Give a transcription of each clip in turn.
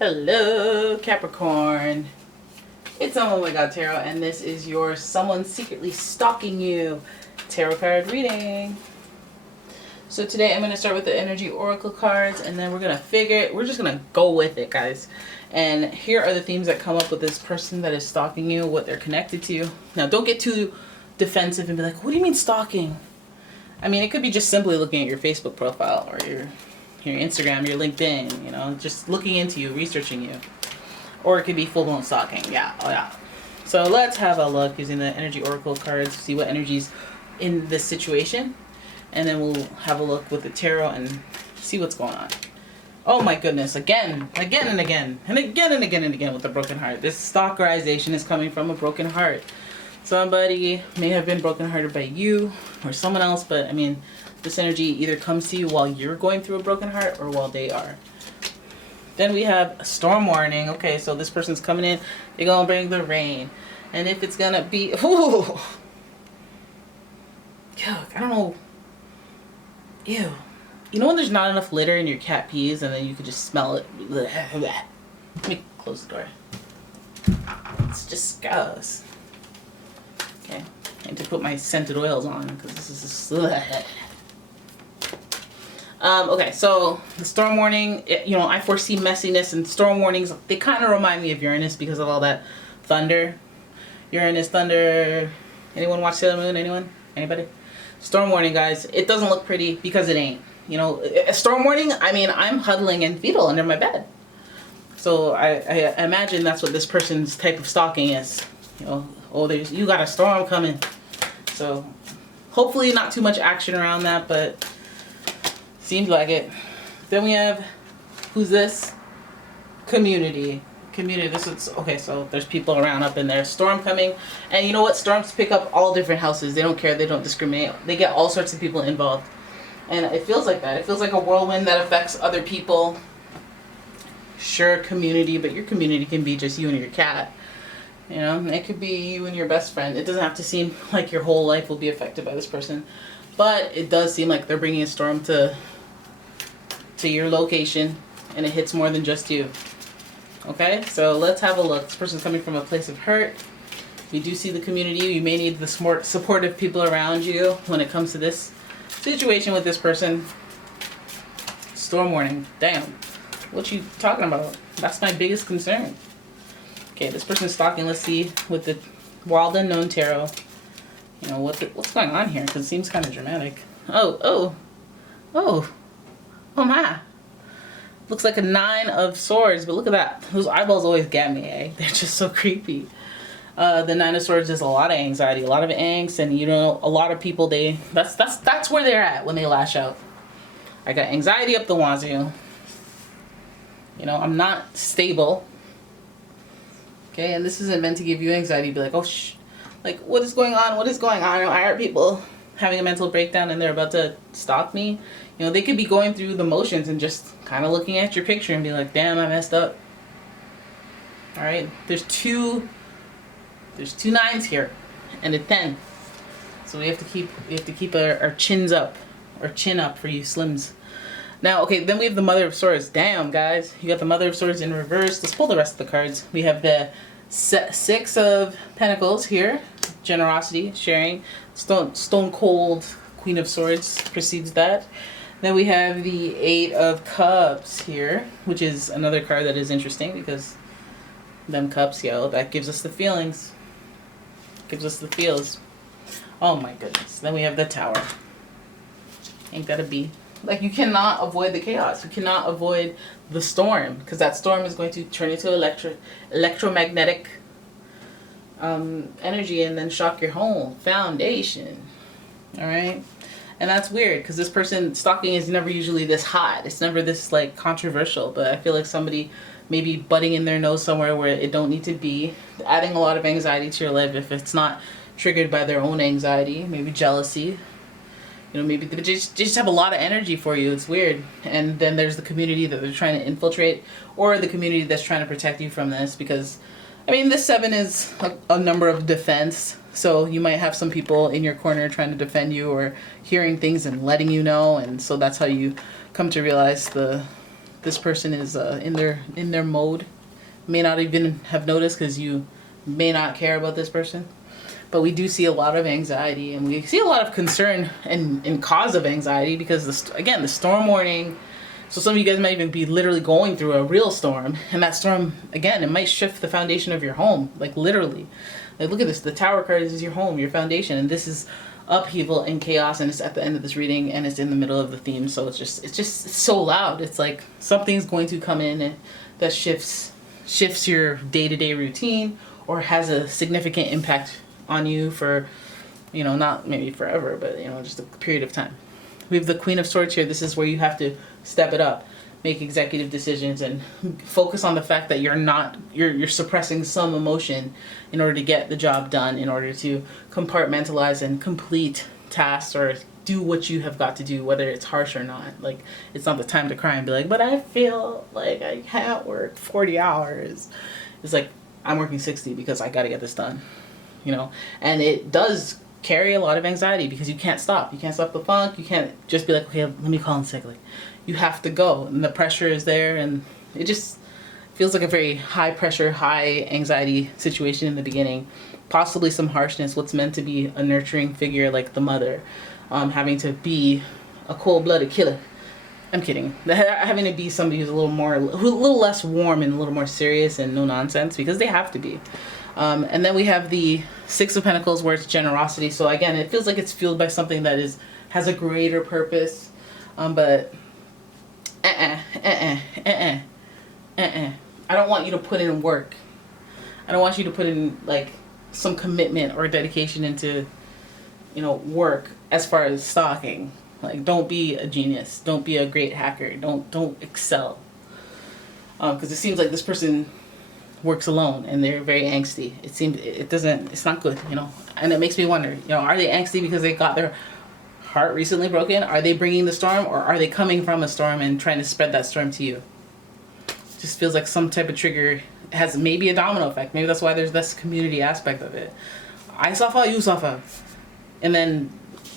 Hello, Capricorn. It's umomgtarot, and this is your someone secretly stalking you tarot card reading. So today I'm going to start with the energy oracle cards, and then we're just going to go with it, guys. And here are the themes that come up with this person that is stalking you, what they're connected to. Now, don't get too defensive and be like, what do you mean stalking? I mean, it could be just simply looking at your Facebook profile or your Instagram, your LinkedIn, you know, just looking into you, researching you. Or it could be full-blown stalking. Yeah, oh yeah. So let's have a look using the energy oracle cards, see what energy's in this situation. And then we'll have a look with the tarot and see what's going on. Oh my goodness, again and again with the broken heart. This stalkerization is coming from a broken heart. Somebody may have been brokenhearted by you or someone else, but I mean, this energy either comes to you while you're going through a broken heart or while they are. Then we have a storm warning. Okay, so this person's coming in. They're going to bring the rain. And if it's going to be... Ooh. Yuck, I don't know. Ew. You know when there's not enough litter in your cat pees and then you could just smell it? Let me close the door. It's just gross. Okay, I need to put my scented oils on because this is just... Okay, so the storm warning, you know, I foresee messiness, and storm warnings, they kind of remind me of Uranus because of all that thunder. Uranus, thunder. Anyone watch Sailor Moon? Anyone? Anybody? Storm warning, guys. It doesn't look pretty because it ain't. You know, a storm warning, I mean, I'm huddling in fetal under my bed. So I imagine that's what this person's type of stalking is. You know, oh, you got a storm coming. So hopefully not too much action around that, but... seems like it. Then we have, who's this? Community. This is, okay, so there's people around up in there. Storm coming. And you know what? Storms pick up all different houses. They don't care. They don't discriminate. They get all sorts of people involved. And it feels like that. It feels like a whirlwind that affects other people. Sure, community, but your community can be just you and your cat. You know, it could be you and your best friend. It doesn't have to seem like your whole life will be affected by this person. But it does seem like they're bringing a storm to your location, and it hits more than just you. Okay, so let's have a look. This person's coming from a place of hurt. We do see the community. You may need the supportive people around you when it comes to this situation with this person. Storm warning. Damn. What you talking about? That's my biggest concern. Okay, this person's stalking. Let's see with the Wild Unknown Tarot. You know, what's going on here? Because it seems kind of dramatic. Oh my. Looks like a 9 of Swords, but look at that. Those eyeballs always get me, eh? They're just so creepy. The 9 of Swords is a lot of anxiety, a lot of angst, and you know, a lot of people, that's where they're at when they lash out. I got anxiety up the wazoo. You know, I'm not stable. Okay, and this isn't meant to give you anxiety. Be like, oh, like, what is going on? What is going on? Why are people having a mental breakdown and they're about to stalk me? You know, they could be going through the motions and just kind of looking at your picture and be like, damn, I messed up. All right, there's two 9s here and a 10. So we have to keep our chins up, our chin up for you slims. Now, okay, then we have the Mother of Swords. Damn, guys, you got the Mother of Swords in reverse. Let's pull the rest of the cards. We have the 6 of Pentacles here, generosity, sharing. Stone cold Queen of Swords precedes that. Then we have the 8 of Cups here, which is another card that is interesting because them cups, yo, that gives us the feelings. Gives us the feels. Oh my goodness. Then we have the Tower. Ain't that a bee? Like, you cannot avoid the chaos. You cannot avoid the storm, because that storm is going to turn into electromagnetic energy and then shock your whole foundation. All right? And that's weird, because this person stalking is never usually this hot. It's never this, like, controversial. But I feel like somebody maybe butting in their nose somewhere where it don't need to be, adding a lot of anxiety to your life if it's not triggered by their own anxiety, maybe jealousy. You know, maybe they just have a lot of energy for you. It's weird. And then there's the community that they're trying to infiltrate, or the community that's trying to protect you from this. Because, I mean, this 7 is a number of defense. So you might have some people in your corner trying to defend you or hearing things and letting you know. And so that's how you come to realize the this person is in their mode. May not even have noticed because you may not care about this person. But we do see a lot of anxiety, and we see a lot of concern and cause of anxiety because, again, the storm warning. So some of you guys might even be literally going through a real storm. And that storm, again, it might shift the foundation of your home. Like, literally. Like, look at this. The Tower card is your home, your foundation. And this is upheaval and chaos, and it's at the end of this reading, and it's in the middle of the theme. So it's so loud. It's like something's going to come in and that shifts your day-to-day routine, or has a significant impact on you for, not maybe forever, but, just a period of time. We have the Queen of Swords here. This is where you have to step it up, make executive decisions, and focus on the fact that you're suppressing some emotion in order to get the job done, in order to compartmentalize and complete tasks or do what you have got to do, whether it's harsh or not. Like, it's not the time to cry and be like, but I feel like I can't work 40 hours. It's like, I'm working 60 because I got to get this done, and it does carry a lot of anxiety because you can't stop. You can't stop the funk. You can't just be like, okay, let me call in sick. Like, you have to go, and the pressure is there, and it just feels like a very high pressure, high anxiety situation in the beginning. Possibly some harshness, what's meant to be a nurturing figure like the mother, having to be a cold-blooded killer. I'm kidding. Having to be somebody who's a little less warm and a little more serious and no nonsense, because they have to be. And then we have the Six of Pentacles, where it's generosity. So again, it feels like it's fueled by something that has a greater purpose. But I don't want you to put in work. I don't want you to put in like some commitment or dedication into, work as far as stalking. Like, don't be a genius. Don't be a great hacker. Don't excel. Because it seems like this person works alone and they're very angsty. It's not good, and it makes me wonder, are they angsty because they got their heart recently broken? Are they bringing the storm, or are they coming from a storm and trying to spread that storm to you? It just feels like some type of trigger has maybe a domino effect. Maybe that's why there's this community aspect of it. I suffer, you suffer, and then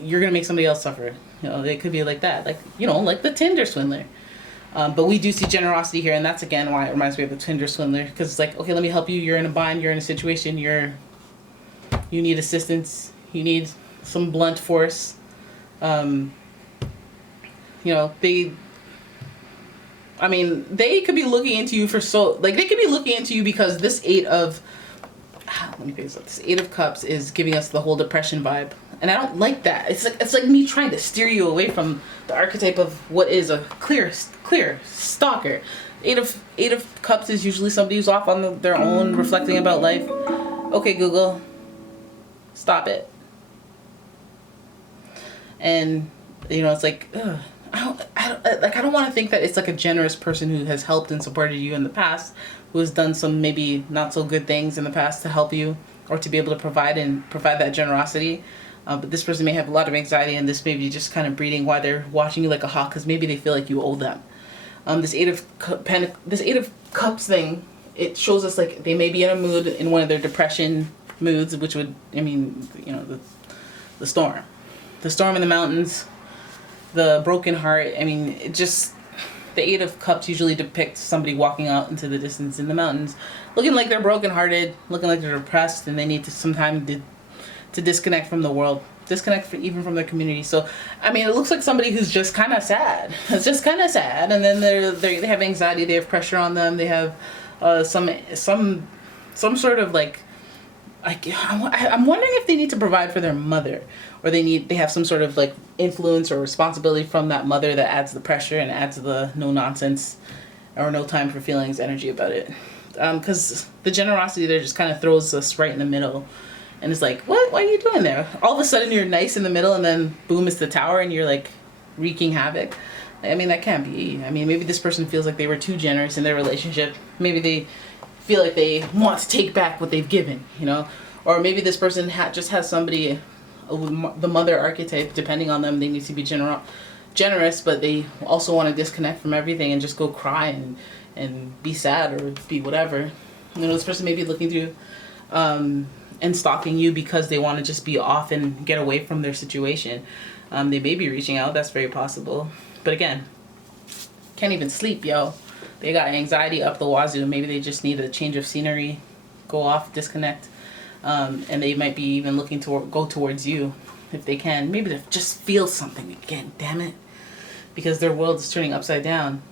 you're gonna make somebody else suffer. It could be like that, like the Tinder swindler. But we do see generosity here, and that's again why it reminds me of the Tinder swindler, because it's like, okay, let me help you. You're in a bind. You're in a situation. You need assistance. You need some blunt force. They could be looking into you they could be looking into you because this Eight of Cups is giving us the whole depression vibe. And I don't like that. It's like me trying to steer you away from the archetype of what is a clear stalker. Eight of Cups is usually somebody who's off on their own, reflecting about life. Okay, Google, stop it. And it's like, ugh, I don't want to think that it's like a generous person who has helped and supported you in the past, who has done some maybe not so good things in the past to help you or to be able to provide that generosity. But this person may have a lot of anxiety, and this may be just kind of breeding why they're watching you like a hawk, because maybe they feel like you owe them. This Eight of Cups thing, it shows us like they may be in a mood, in one of their depression moods, which would, the storm. The storm in the mountains, the broken heart. The Eight of Cups usually depicts somebody walking out into the distance in the mountains, looking like they're brokenhearted, looking like they're depressed, and they need some time to disconnect from the world, even from their community. So, it looks like somebody who's just kind of sad. It's just kind of sad, and then they have anxiety, they have pressure on them, they have some sort of like I'm wondering if they need to provide for their mother, or they have some sort of like influence or responsibility from that mother that adds the pressure and adds the no nonsense or no time for feelings energy about it. Because the generosity there just kind of throws us right in the middle. And it's like, what are you doing there? All of a sudden you're nice in the middle, and then boom, it's the Tower, and you're like wreaking havoc. That can't be. Maybe this person feels like they were too generous in their relationship. Maybe they feel like they want to take back what they've given, Or maybe this person just has somebody, the mother archetype, depending on them, they need to be generous, but they also want to disconnect from everything and just go cry and be sad or be whatever. This person may be looking through and stalking you because they want to just be off and get away from their situation. They may be reaching out. That's very possible. But again, can't even sleep, yo. They got anxiety up the wazoo. Maybe they just need a change of scenery, go off, disconnect. And they might be even looking to go towards you if they can. Maybe to just feel something again, damn it. Because their world is turning upside down.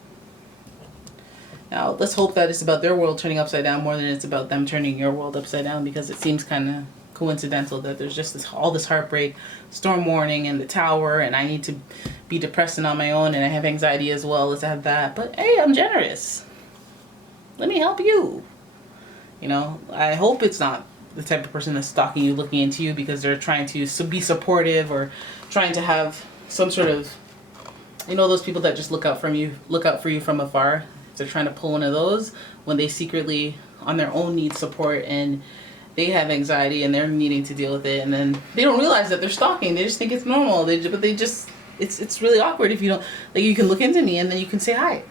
Now, let's hope that it's about their world turning upside down more than it's about them turning your world upside down, because it seems kind of coincidental that there's just all this heartbreak, storm warning, and the tower, and I need to be depressed and on my own, and I have anxiety as well. Let's have that. But hey, I'm generous. Let me help you. You know, I hope it's not the type of person that's stalking you, looking into you because they're trying to be supportive or trying to have some sort of, you know, those people that just look out for you from afar. They're trying to pull one of those when they secretly on their own need support and they have anxiety and they're needing to deal with it, and then they don't realize that they're stalking. They just think it's normal. It's really awkward if you don't, like, you can look into me and then you can say hi,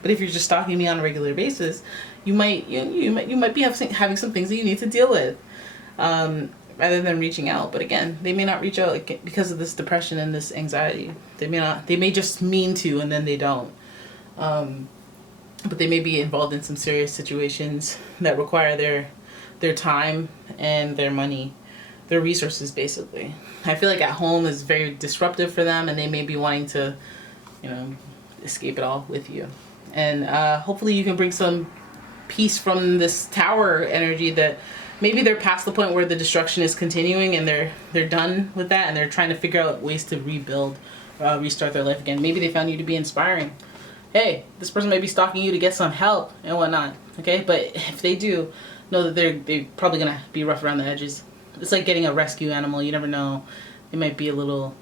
but if you're just stalking me on a regular basis, you might be having some things that you need to deal with, rather than reaching out. But again, they may not reach out because of this depression and this anxiety. They may just mean to and then they don't. But they may be involved in some serious situations that require their time and their money, their resources, basically. I feel like at home is very disruptive for them, and they may be wanting to, you know, escape it all with you. And hopefully you can bring some peace from this tower energy, that maybe they're past the point where the destruction is continuing and they're done with that and they're trying to figure out ways to rebuild, restart their life again. Maybe they found you to be inspiring. Hey, this person might be stalking you to get some help and whatnot, okay? But if they do, know that they're probably going to be rough around the edges. It's like getting a rescue animal. You never know. They might be a little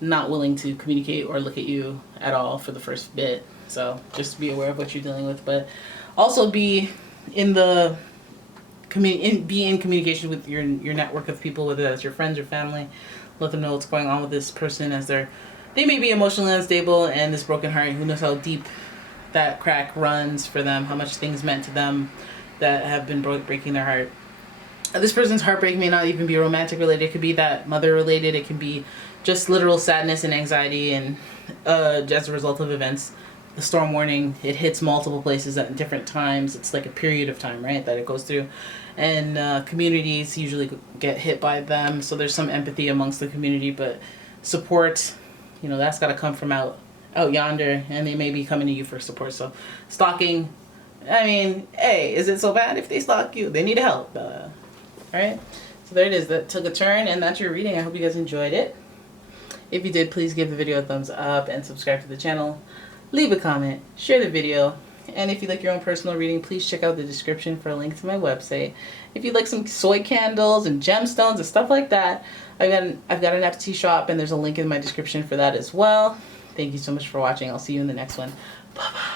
not willing to communicate or look at you at all for the first bit. So just be aware of what you're dealing with. But also be in communication with your network of people, whether that's your friends or family. Let them know what's going on with this person, as they may be emotionally unstable, and this broken heart, who knows how deep that crack runs for them, how much things meant to them that have been breaking their heart. This person's heartbreak may not even be romantic related. It could be that mother related. It can be just literal sadness and anxiety, and as a result of events. The storm warning, it hits multiple places at different times. It's like a period of time, right, that it goes through. And communities usually get hit by them, so there's some empathy amongst the community, but support, you know, that's got to come from out yonder, and they may be coming to you for support. So stalking, I mean, hey, is it so bad if they stalk you? They need help. All right, so there it is. That took a turn, and that's your reading. I hope you guys enjoyed it. If you did, please give the video a thumbs up and subscribe to the channel. Leave a comment, share the video, and if you'd like your own personal reading, please check out the description for a link to my website. If you'd like some soy candles and gemstones and stuff like that, I've got an Etsy shop, and there's a link in my description for that as well. Thank you so much for watching. I'll see you in the next one. Bye-bye.